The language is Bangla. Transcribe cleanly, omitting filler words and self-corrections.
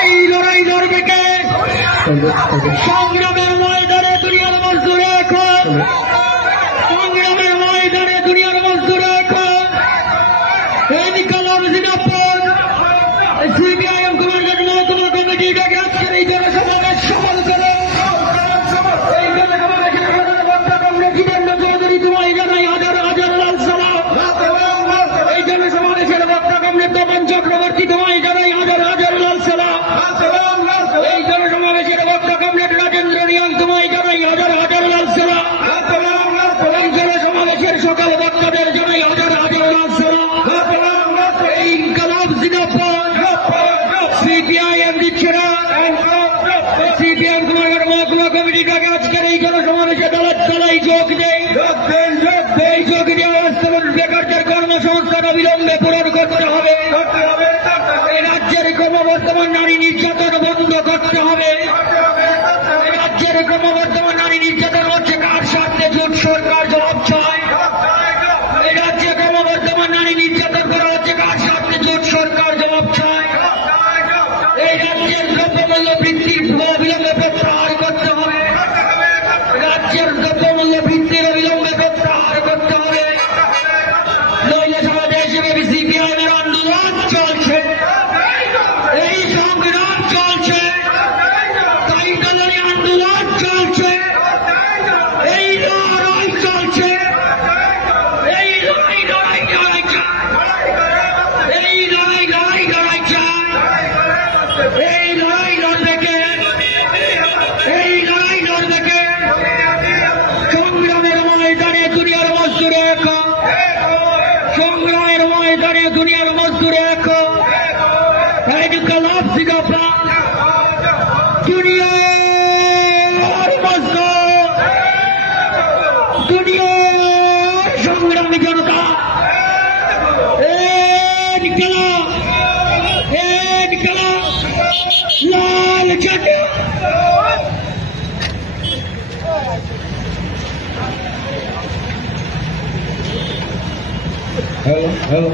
এই লড়াই লড়বে কে? সংগ্রামের ময়দানে দুনিয়ার মজদুর এখন, সংগ্রামের ময়দানে দুনিয়ার মজদুর এখন ইনকলাব জিন্দাবাদ। সিপিআইএম কুমারগঞ্জ মহকুমা কমিটি ডেকে আজকের এই জনসমাবেশ সফল করে এই জনসমাবেশের প্রধান বক্তা কমরেড জিতেন্দ্র চৌধুরী তোমায় জানাই হাজার হাজার লাল সালাম। এই জনসমাবেশের বক্তা কমরেড তপন চক্রবর্তী তোমায় জানাই হাজার হাজার লাল সালাম। এই জনসমাবেশের বক্তা কমরেড রাজেন্দ্র রিয়াং তোমায় জানাই হাজার হাজার লাল সালাম। এই জনসমাবেশের সকল বক্তাদের জানাই হাজার হাজার লাল সালাম। এই ইনকলাব জিন্দাবাদ। সিপিআইএম দিচ্ছে না, সিপিএম কুমারগঞ্জ মহকুমা কমিটি ডাকে আজকের এই জনসমাবেশে দলের তলায় যোগ দেয়। এই যোগ দিয়ে বাস্তব বেকারদের কর্মসংস্থান অবিলম্বে পূরণ করতে হবে। এই রাজ্যের ক্রমবর্ধমান নারী নির্যাতন বন্ধ করতে হবে। এই রাজ্যের ক্রমবর্ধমান নারী নির্যাতন হচ্ছে কার স্বার্থে? জোট সরকার জবাব চায়। এই রাজ্যে ক্রমবর্ধমান নারী নির্যাতন করা হচ্ছে কার স্বার্থে? জোট সরকার জবাব চায়। এই রাজ্যের দ্রব্যমূল্য বৃদ্ধির অবিলম্বে প্রত্যাহার করতে হবে। রাজ্যের দ্রব্যমূল্য বৃদ্ধির অবিলম্বে প্রত্যাহার করতে হবে। নইলে সারা দেশব্যাপী সিপিআইএমের আন্দোলন চলছে, এই সংগ্রাম চলছে, তাই দলের আন্দোলন চলছে, এই লড়াই চলছে, এই লড়াই লড়াই লড়াই চায়, এই লড়াই লড়াই লড়াই চায়। এই লড়াই লড়বে কে? এই লড়াই লড়বে কে? সংগ্রামের ময়দানে দুনিয়ার মজদুর এখন, সংগ্রামের ময়দানে দুনিয়ার মজদুর এখন ইনকলাব জিন্দাবাদ। দুনিয়ার মজদুর, দুনিয়ার সংগ্রামী জনতা ইনকলাব, ইনকলাব লাল ঝান্ডা। Hello.